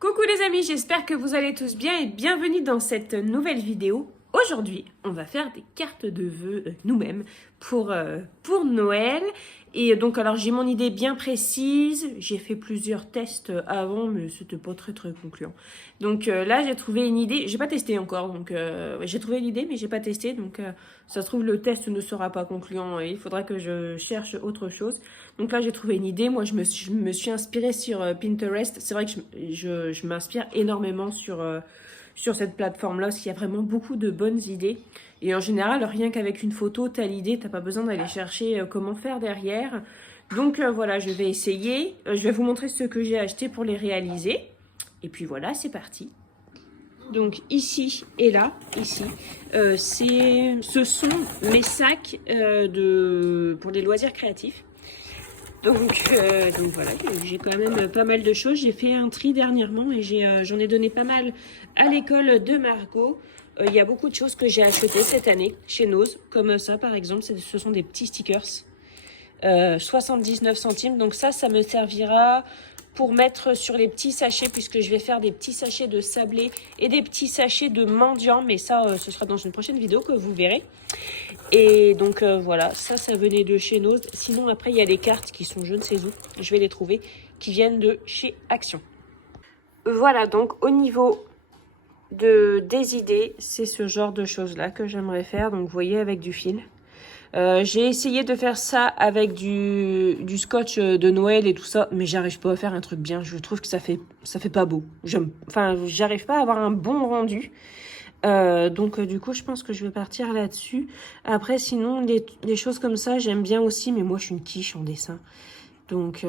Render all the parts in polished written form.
Coucou les amis, j'espère que vous allez tous bien et bienvenue dans cette nouvelle vidéo. Aujourd'hui, on va faire des cartes de vœux nous-mêmes pour Noël. Et donc, alors j'ai mon idée bien précise. J'ai fait plusieurs tests avant, mais c'était pas très concluant. Donc là, j'ai trouvé une idée. J'ai pas testé encore, donc ouais, j'ai trouvé l'idée, mais j'ai pas testé. Donc ça se trouve le test ne sera pas concluant et il faudra que je cherche autre chose. Donc là, j'ai trouvé une idée. Moi, je me suis inspirée sur Pinterest. C'est vrai que je m'inspire énormément sur cette plateforme-là, parce qu'il y a vraiment beaucoup de bonnes idées. Et en général, rien qu'avec une photo, t'as l'idée, t'as pas besoin d'aller chercher comment faire derrière. Donc voilà, je vais essayer. Je vais vous montrer ce que j'ai acheté pour les réaliser. Et puis voilà, c'est parti. Donc ici et là, ici, ce sont mes sacs pour les loisirs créatifs. Donc voilà, j'ai quand même pas mal de choses. J'ai fait un tri dernièrement et j'en ai donné pas mal à l'école de Margot. Il y a beaucoup de choses que j'ai achetées cette année chez Nose, comme ça par exemple, ce sont des petits stickers. 79 centimes, donc ça me servira pour mettre sur les petits sachets, puisque je vais faire des petits sachets de sablé et des petits sachets de mendiant, mais ça ce sera dans une prochaine vidéo que vous verrez. Et donc voilà, ça venait de chez Nose. Sinon après il y a des cartes qui sont je ne sais où, je vais les trouver, qui viennent de chez Action. Voilà, donc au niveau des idées, c'est ce genre de choses là que j'aimerais faire, donc vous voyez, avec du fil. J'ai essayé de faire ça avec du scotch de Noël et tout ça, mais j'arrive pas à faire un truc bien. Je trouve que ça fait pas beau. J'arrive pas à avoir un bon rendu. Donc du coup, je pense que je vais partir là-dessus. Après, sinon, les choses comme ça, j'aime bien aussi, mais moi, je suis une quiche en dessin. Donc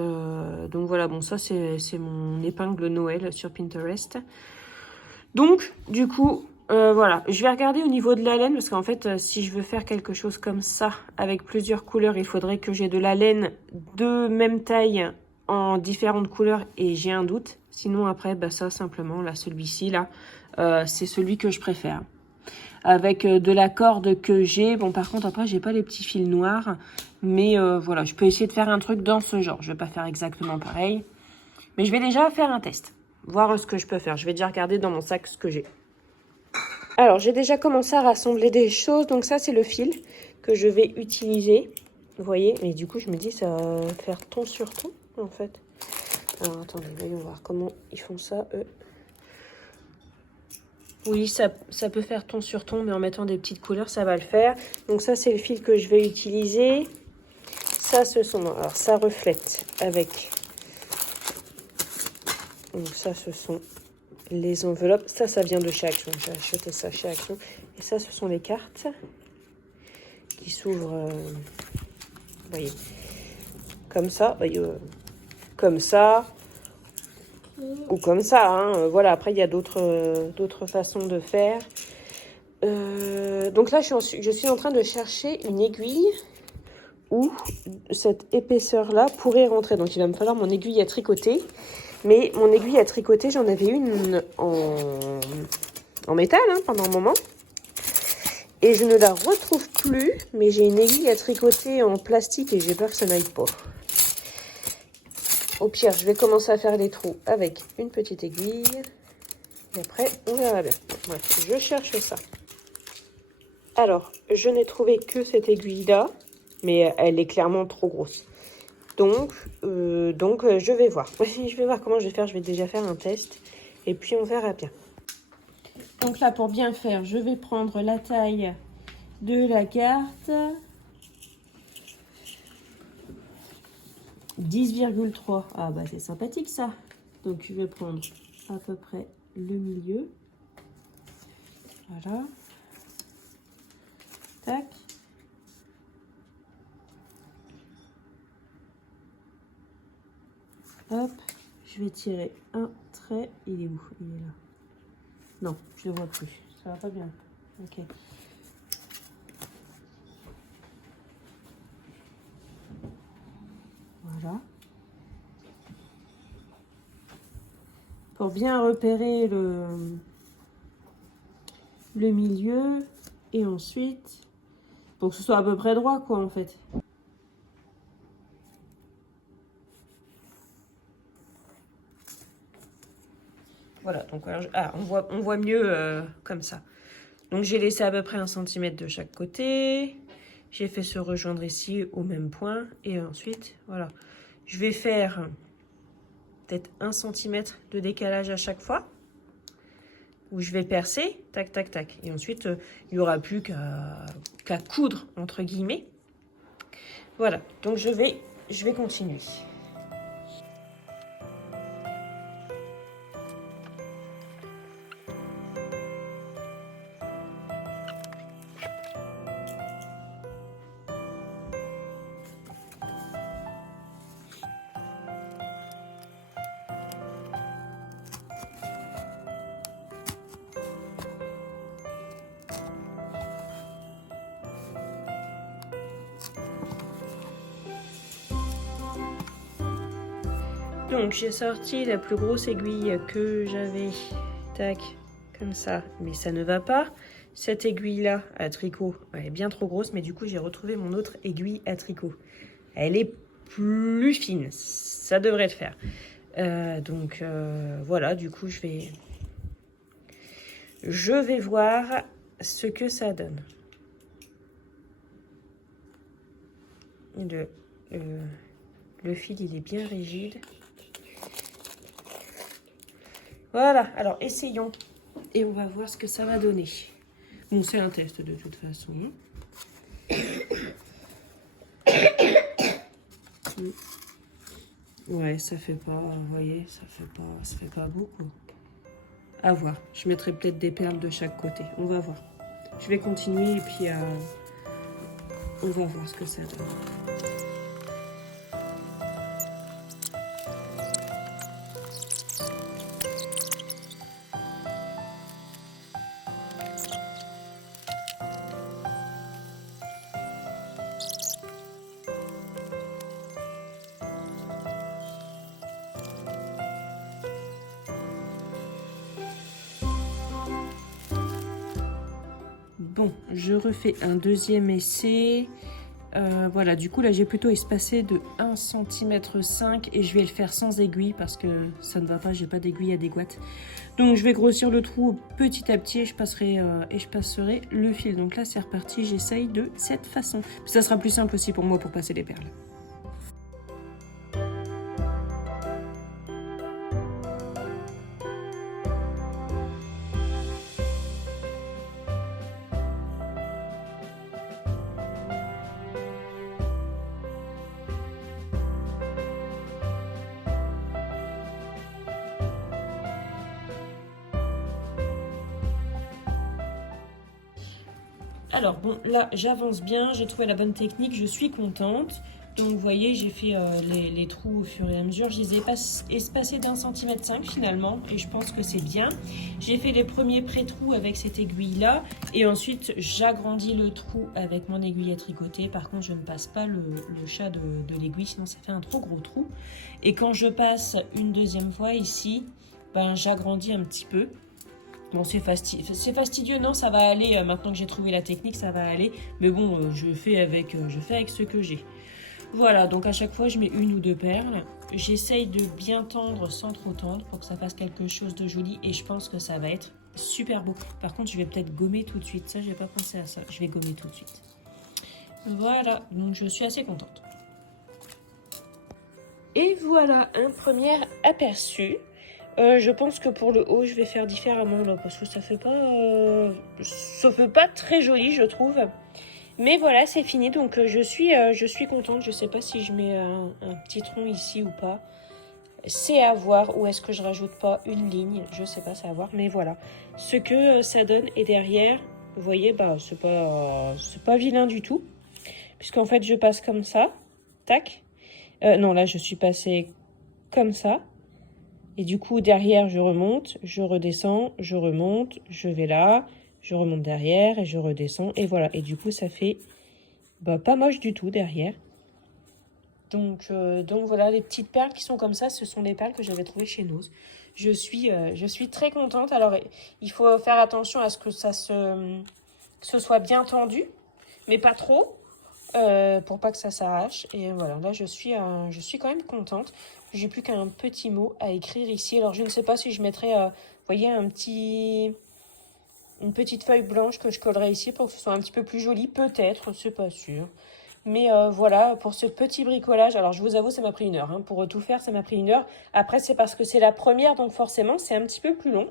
voilà, bon, ça, c'est mon épingle Noël sur Pinterest. Donc, du coup... voilà, je vais regarder au niveau de la laine, parce qu'en fait, si je veux faire quelque chose comme ça, avec plusieurs couleurs, il faudrait que j'ai de la laine de même taille en différentes couleurs, et j'ai un doute. Sinon, après, bah ça, simplement, là, celui-ci, là, c'est celui que je préfère. Avec de la corde que j'ai. Bon, par contre, après, j'ai pas les petits fils noirs, mais voilà, je peux essayer de faire un truc dans ce genre. Je vais pas faire exactement pareil, mais je vais déjà faire un test, voir ce que je peux faire. Je vais déjà regarder dans mon sac ce que j'ai. Alors, j'ai déjà commencé à rassembler des choses. Donc ça, c'est le fil que je vais utiliser. Vous voyez? Et du coup, je me dis, ça va faire ton sur ton, en fait. Alors, attendez, voyons voir comment ils font ça, eux. Oui, ça peut faire ton sur ton, mais en mettant des petites couleurs, ça va le faire. Donc ça, c'est le fil que je vais utiliser. Ça, alors, ça reflète avec... Donc ça, ce sont... les enveloppes, ça vient de chez Action. J'ai acheté ça chez Action. Et ça, ce sont les cartes qui s'ouvrent, vous voyez, comme ça, voyez, comme ça, ou comme ça. Hein. Voilà, après, il y a d'autres façons de faire. Donc là, je suis en train de chercher une aiguille où cette épaisseur-là pourrait rentrer. Donc, il va me falloir mon aiguille à tricoter. Mais mon aiguille à tricoter, j'en avais une en métal pendant un moment. Et je ne la retrouve plus. Mais j'ai une aiguille à tricoter en plastique et j'ai peur que ça n'aille pas. Au pire, je vais commencer à faire les trous avec une petite aiguille. Et après, on verra bien. Bref, je cherche ça. Alors, je n'ai trouvé que cette aiguille-là. Mais elle est clairement trop grosse. Donc, je vais voir. Je vais voir comment je vais faire. Je vais déjà faire un test. Et puis, on verra bien. Donc là, pour bien faire, je vais prendre la taille de la carte. 10,3. Ah bah, c'est sympathique, ça. Donc, je vais prendre à peu près le milieu. Voilà. Tac. Hop, je vais tirer un trait. Il est où? Il est là. Non, je le vois plus. Ça va pas bien. Ok. Voilà. Pour bien repérer le milieu. Et ensuite, pour que ce soit à peu près droit, quoi, en fait. Voilà, donc on voit mieux comme ça. Donc j'ai laissé à peu près 1 cm de chaque côté. J'ai fait se rejoindre ici au même point. Et ensuite, voilà. Je vais faire peut-être 1 cm de décalage à chaque fois. Où je vais percer, tac, tac, tac. Et ensuite, il n'y aura plus qu'à coudre, entre guillemets. Voilà, donc je vais continuer. Donc j'ai sorti la plus grosse aiguille que j'avais, tac, comme ça, mais ça ne va pas. Cette aiguille là à tricot, elle est bien trop grosse, mais du coup j'ai retrouvé mon autre aiguille à tricot. Elle est plus fine, ça devrait le faire. Voilà, du coup je vais voir ce que ça donne. Le fil il est bien rigide. Voilà, alors essayons et on va voir ce que ça va donner. Bon, c'est un test de toute façon. Ouais, ça fait pas, vous voyez, ça fait pas beaucoup. À voir, je mettrai peut-être des perles de chaque côté, on va voir. Je vais continuer et puis on va voir ce que ça donne. Bon, je refais un deuxième essai. Voilà, du coup, là, j'ai plutôt espacé de 1,5 cm et je vais le faire sans aiguille parce que ça ne va pas, j'ai pas d'aiguille adéquate. Donc, je vais grossir le trou petit à petit et je passerai le fil. Donc là, c'est reparti, j'essaye de cette façon. Ça sera plus simple aussi pour moi pour passer les perles. Alors bon, là j'avance bien, j'ai trouvé la bonne technique, je suis contente. Donc vous voyez, j'ai fait les trous au fur et à mesure. Je les ai espacés d'1,5 cm finalement et je pense que c'est bien. J'ai fait les premiers pré-trous avec cette aiguille là et ensuite j'agrandis le trou avec mon aiguille à tricoter. Par contre, je ne passe pas le chat de l'aiguille, sinon ça fait un trop gros trou. Et quand je passe une deuxième fois ici, ben, j'agrandis un petit peu. Bon, c'est fastidieux, non, ça va aller. Maintenant que j'ai trouvé la technique, ça va aller. Mais bon, je fais avec ce que j'ai. Voilà, donc à chaque fois, je mets 1 ou 2 perles. J'essaye de bien tendre sans trop tendre pour que ça fasse quelque chose de joli. Et je pense que ça va être super beau. Par contre, je vais peut-être gommer tout de suite. Ça, j'ai pas pensé à ça. Je vais gommer tout de suite. Voilà, donc je suis assez contente. Et voilà, un premier aperçu. Je pense que pour le haut, je vais faire différemment là, parce que ça fait pas très joli, je trouve. Mais voilà, c'est fini, donc je suis contente. Je sais pas si je mets un petit tronc ici ou pas. C'est à voir, ou est-ce que je rajoute pas une ligne, je sais pas, c'est à voir. Mais voilà, ce que ça donne. Et derrière, vous voyez, bah c'est pas vilain du tout, puisqu'en fait je passe comme ça, tac. Non, là je suis passée comme ça. Et du coup, derrière, je remonte, je redescends, je remonte, je vais là, je remonte derrière et je redescends. Et voilà. Et du coup, ça fait pas moche du tout derrière. Donc voilà, les petites perles qui sont comme ça, ce sont les perles que j'avais trouvées chez Nose. Je suis très contente. Alors, il faut faire attention à ce que ce soit bien tendu, mais pas trop. Pour pas que ça s'arrache. Et voilà, là je suis quand même contente. J'ai plus qu'un petit mot à écrire ici. Alors, je ne sais pas si je mettrai, vous voyez, une petite feuille blanche que je collerai ici pour que ce soit un petit peu plus joli. Peut-être, c'est pas sûr. Mais voilà, pour ce petit bricolage, alors je vous avoue, ça m'a pris 1 heure. Hein. Pour tout faire, ça m'a pris 1 heure. Après, c'est parce que c'est la première, donc forcément, c'est un petit peu plus long.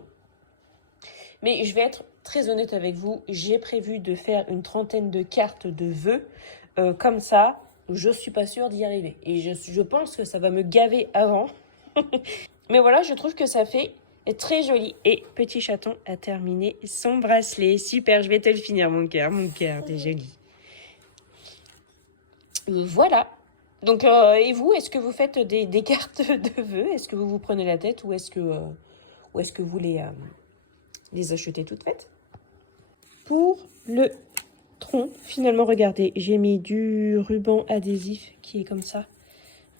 Mais je vais être très honnête avec vous. J'ai prévu de faire une 30aine de cartes de vœux. Comme ça, je suis pas sûre d'y arriver. Et je pense que ça va me gaver avant. Mais voilà, je trouve que ça fait très joli. Et petit chaton a terminé son bracelet. Super, je vais te le finir, mon cœur. Mon cœur, t'es joli. Voilà. Donc, et vous, est-ce que vous faites des cartes de vœux? Est-ce que vous vous prenez la tête ou est-ce que vous les achetez toutes faites? Pour le tronc, finalement, regardez, j'ai mis du ruban adhésif qui est comme ça.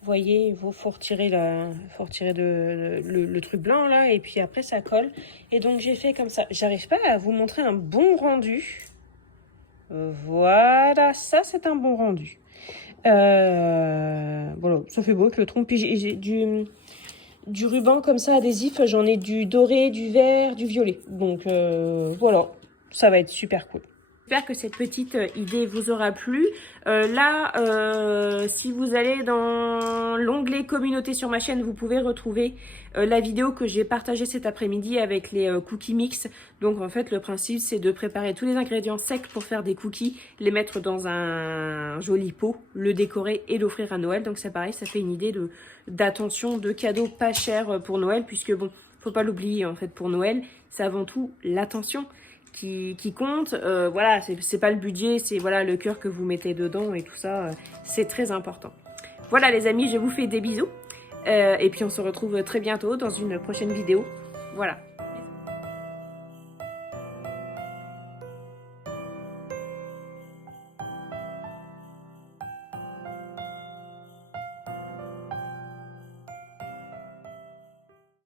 Vous voyez, il faut retirer, le truc blanc là, et puis après ça colle. Et donc j'ai fait comme ça. J'arrive pas à vous montrer un bon rendu. Voilà, ça c'est un bon rendu. Voilà, ça fait beau avec le tronc. Puis j'ai du ruban comme ça adhésif, j'en ai du doré, du vert, du violet. Donc voilà, ça va être super cool. J'espère que cette petite idée vous aura plu. Si vous allez dans l'onglet communauté sur ma chaîne, vous pouvez retrouver la vidéo que j'ai partagée cet après-midi avec les cookies mix. Donc en fait le principe c'est de préparer tous les ingrédients secs pour faire des cookies, les mettre dans un joli pot, le décorer et l'offrir à Noël. Donc c'est pareil, ça fait une idée d'attention, de cadeaux pas chers pour Noël, puisque bon, faut pas l'oublier en fait, pour Noël, c'est avant tout l'attention qui compte. Voilà, c'est pas le budget, c'est voilà le cœur que vous mettez dedans et tout ça, c'est très important. Voilà les amis, je vous fais des bisous et puis on se retrouve très bientôt dans une prochaine vidéo. Voilà.